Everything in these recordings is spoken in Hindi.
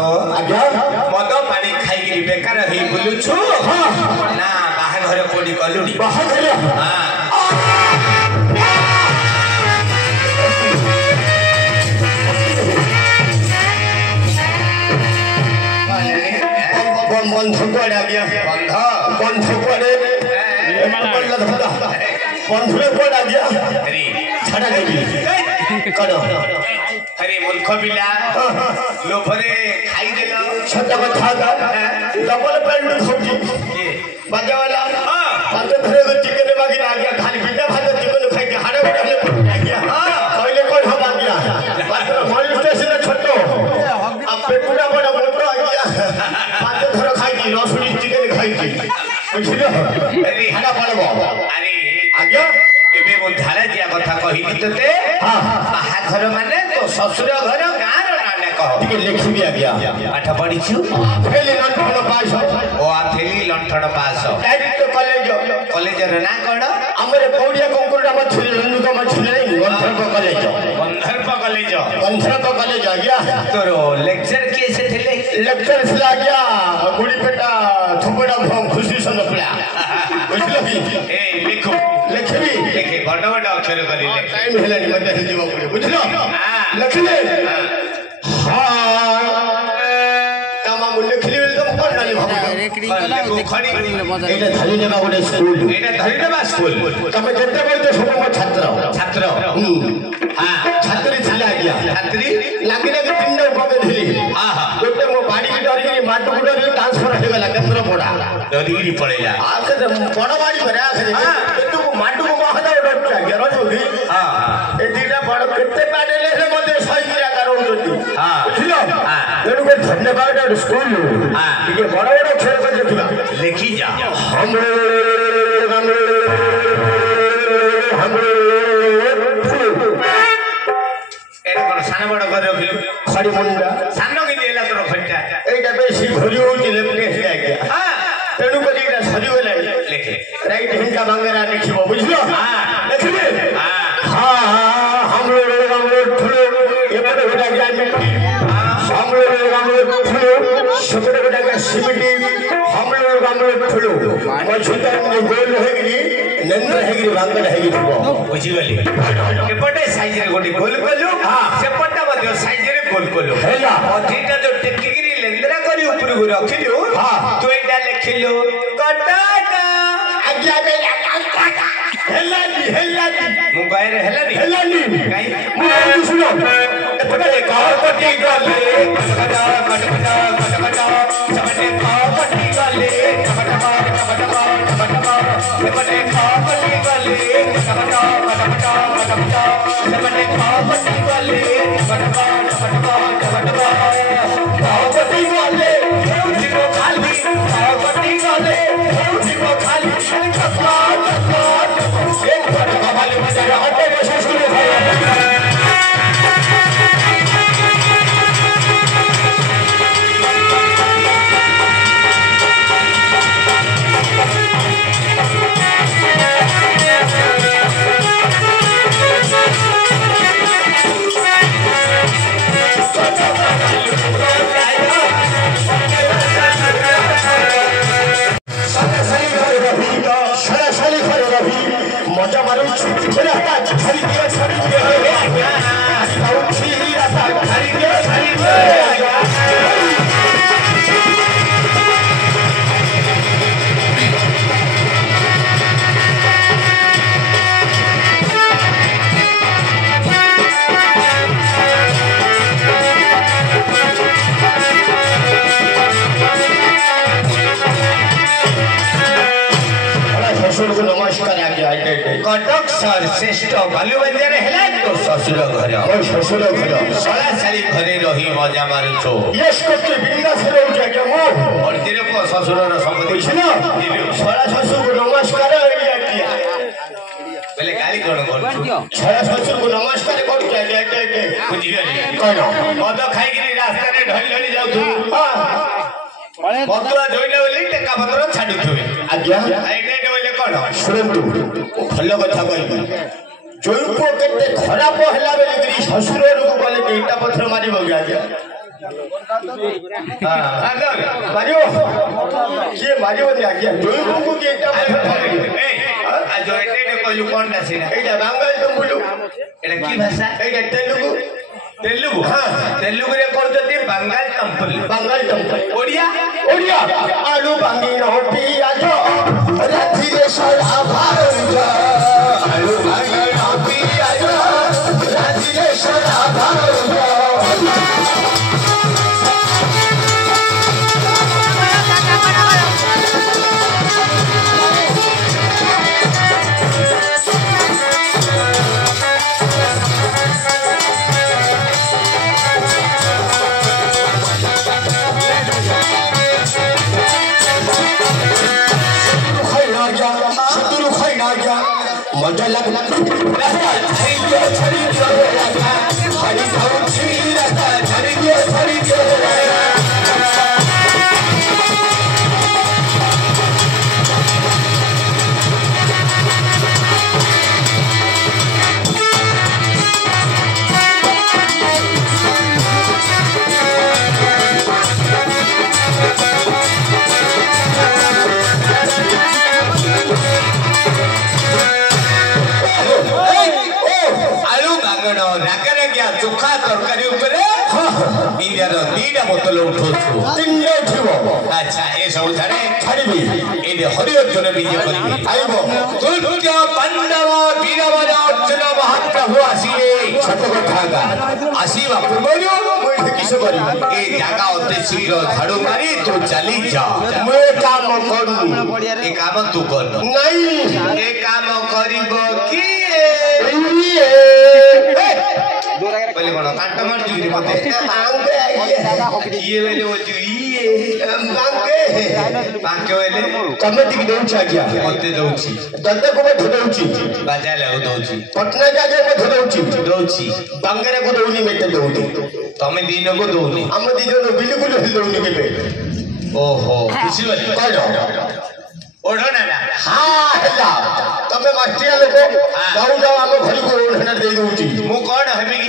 मद पानी खाई बेकार बुलुछु ना बाहाघर कोडी कलुनी बंध कुआड़े आ गया बंध कुआड़े बंधुरे कुआड़े आ गया छाड़ा देवी करो अरे मूर्ख पिला लोभरे खाई देला छत कथा डबल पेंट खोजी बाजा वाला बात धरे को चिकन बागी आ गया खाली पिटा भात चिकन खाई के हाड़े उठले आ गया कहले कोन हम आ गया बात मोल स्टेशन छोटो अब पेटुरा बड़ा मोटो आ गया बात धरे खाई की रसुड़ी चिकन खाई की बुझिलो अरे हाड़ा पड़बो अरे आ गया एबे मो धारा जिया कथा कहिली तते बाहाघर माने तो ससुर घर गाँ रो नाने कह टिके लिखबी आ गया पाठ पढिछु फेली लंठन पास ओ आ फेली लंठन पास डायरेक्ट कॉलेज रो ना कोन हमरे पौडिया कंकुरडा म छुले लंडुका म छुले गंधर्व कॉलेज आ गया तोरो लेक्चर के से थेले लेक्चर से आ गया गुड़ी पेटा थोपड़ा भम खुशी सन पला बुझलो की ए लिखो लिखबी लिखे बड़ बड़ अक्षर करी ले टाइम हेलानी मते जीव पड़े बुझलो लिखले हां तमा मूल्य खिली तो कोन नाली भाबो रेकर्डिंग कला देखि मजा एटा धली नेबा गोटे स्कूल एटा धली नेबा स्कूल तमे केते बोलते सब छात्र हां छात्री थिला गया छात्री लागी लागी तीन उपके थिली हां गोटे मो बाड़ी की डरी की माटू डरी ट्रांसफर हे गला केन्द्र पड़ा डरी पड़ेला आके बड़ बाड़ी भरा आके तू माटू को महदा डट गया रजोगी हां ए दीटा बड़ केते पाडेले से मते सही किया करो जति हां बुझलो हां एनु को धन्यवाद स्कूल हां ठीक बड़ बड़ खेल कर देखिबा लिखी जा हम साना बड़ कर रखिलु खड़ी मुंडा सानो के दिला तोर खट्टा एटा बेसी घोरी होची लेफ्ट आ गया हां तेनु को दिटा सरी होले लिखे राइट हैंड का बांगरा लिखिबो बुझलो हां लिखबे हां हम लोग ठुलो एपटे गोटा ज्ञान मिट्टी हम लोग ठुलो सेपटे गोटा के सिमिटी हम लोग ठुलो मछुता में गोल हेगिरी नंद हेगिरी बांगरा हेगिरी थबो बुझी गली एपटे साइज रे गोटी गोल कलु हां सेपटा मध्ये साइज रे गोल कलु हैला अठीटा जो टेकिगिरी लेंदरा करी ऊपर को रखिलु हां तो एटा लिखिलु कटाटा आज्ञा बेला हेलानी मु गाय रे हेलानी गाय मु सुनो एपटे कार कोटी गले कटकटा कटकटा कटकटा चमटे कार कोटी गले कटकटा कटकटा कटकटा एपटे कार कोटी गले कटकटा कटकटा कटकटा चमटे कार कोटी गले कटकटा कटकटा कटकटा कार कोटी गले उठिको खाली कार कोटी गले उठिको खाली कटकटा कटकटा एक बार बाबाली मजा आटे में शुरू है Come on. ओडिशार श्रेष्ठ बालुबंजार है तो ससुर घर ससुर घर सरासरी घरे रही मजा मारुछो यस करके बिंदास रहउछ के मो और तेरे को ससुरर सम्पत्ति बुझिलो छोरा ससुर को नमस्कार किया पहले गाली कोन कर छोरा ससुर को नमस्कार कर के बुझियो कोन मद खाई कि रास्ता रे ढली ढली जाउ तू बतला जोइले बोली टेका पत्र छाडु थुबे आज्ञा आइडे बोले कोन सुनतु भलो कथा कहबी जोई को केते खराब हला बेले कि ससुर को बोले कि इटा पत्थर मारिबो कि आज्ञा हां मारियो के मारियो दे आज्ञा जोई को के इटा पत्थर मारिबो ए आ जो एटे कहलु कोन नासिना एटा बांगाल तुम बोलु एटा की भाषा एटा तेलुगु तेलुगु हां तेलुगु रे करजती बंगाल टेंपल ओडिया ओडिया आलू बांगी न पियाज राती रे सड़ा भांगा आलू बांगी न पियाज राती रे सड़ा भांगा मजा लगना चोखा तरकारी ऊपर इंडियार दीटा बोतल उठोछु तीनटा उठिबो अच्छा ए सब छाड़े छाड़िबी एने हरिअर्जुन विजय करिबी आइबो तुल्य पांडव वीरवर अर्जुन महाप्रभु आसीले छत कथागा आसीबा पूर्वरु मोइ किस करिबी ए जागा अति शीघ्र झाड़ू मारी तू चली जा मैं काम करू ए काम तू कर नहीं ए काम करिबो की पहले कोन काट मार जुरी मते मांगे ये वेले वो ये मांगे बाके वेले कमेटी की दउछ आज्ञा मते दउछि दंत को मैं दउछि बाजा ले दउछि पटना जागे मैं दउछि बंगरे को दउनी मेते दउनी तमे दिन को दउनी हम दिन बिल्कुल दउनी केबे ओहो किसी बात कह ओढ़ना ना हां हला तमे मास्टिया लोग जाऊ जाऊ हम घर को ओढ़ना दे दूची मु कोन हबी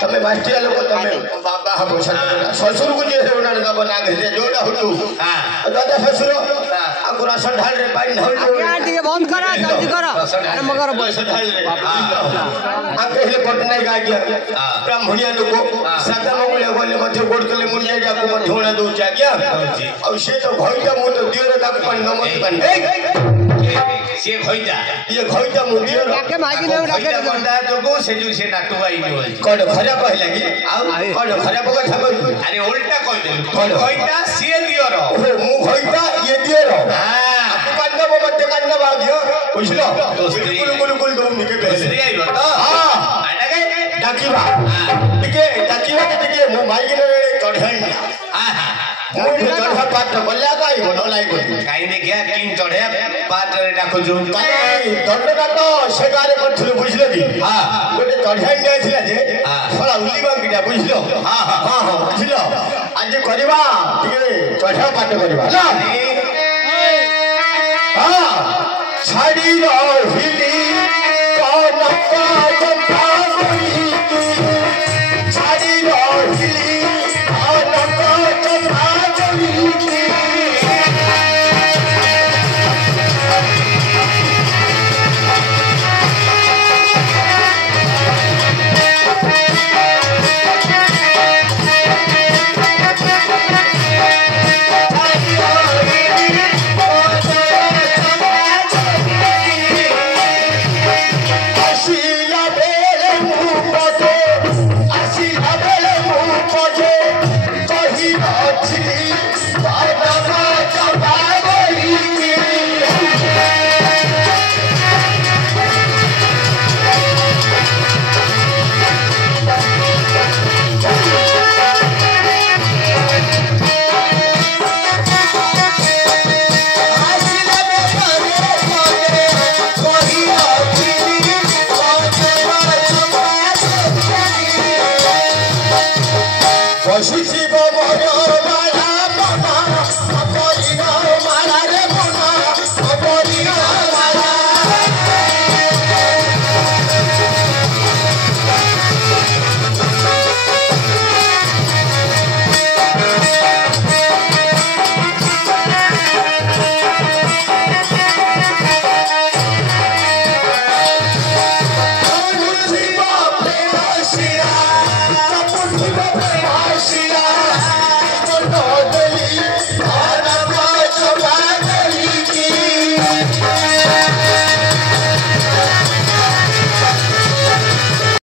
तमे मास्टिया लोग तमे बाबा हम ससुर को जे ओढ़ना का बना के दे जोड़ा हुटू हां दादा ससुर आकुरा संढाल रे पानी ढल यार ठीक बंद करा जल्दी करा अरे मगर संढाल रे आ कहले पटना का गया ब्राह्मणिया लोग सादा मंगले बोले मथे गोडतले मुनिया जाको मथे ओढ़ा दूची आज्ञा और से तो भइता मु तो दियो रे ताको पानी नमक से खोइता ये खोइता मुदियो के मागी ने रखे बंदा जोगो से जो से नाटू आई ने कोन खराब कहला कि आ कोन खराब कथा कहि अरे उल्टा कहि दे कोन खोइता से दियो रो मु खोइता ये दियो रो हां आपन को मत कान बागियो बुझलो कुल दो निके बेसरी आइलो तो हां आडगे डाकीबा टिके डाकीबा टिके मु मागी ने चढ़ाई हां हां चढ़ा पाट बल्ला गाई बनो लाई काई ने गया किन चढ़े पाट रे डाको जो काई दंडना तो सेगारे करथले बुझले दी हां गोटे चढ़ाई जायथिला जे थोड़ा उली बांगीटा बुझलो हां हां हां बुझलो आज करबा टिके चढ़ा पाट करबा ना हां छाड़ी रहिली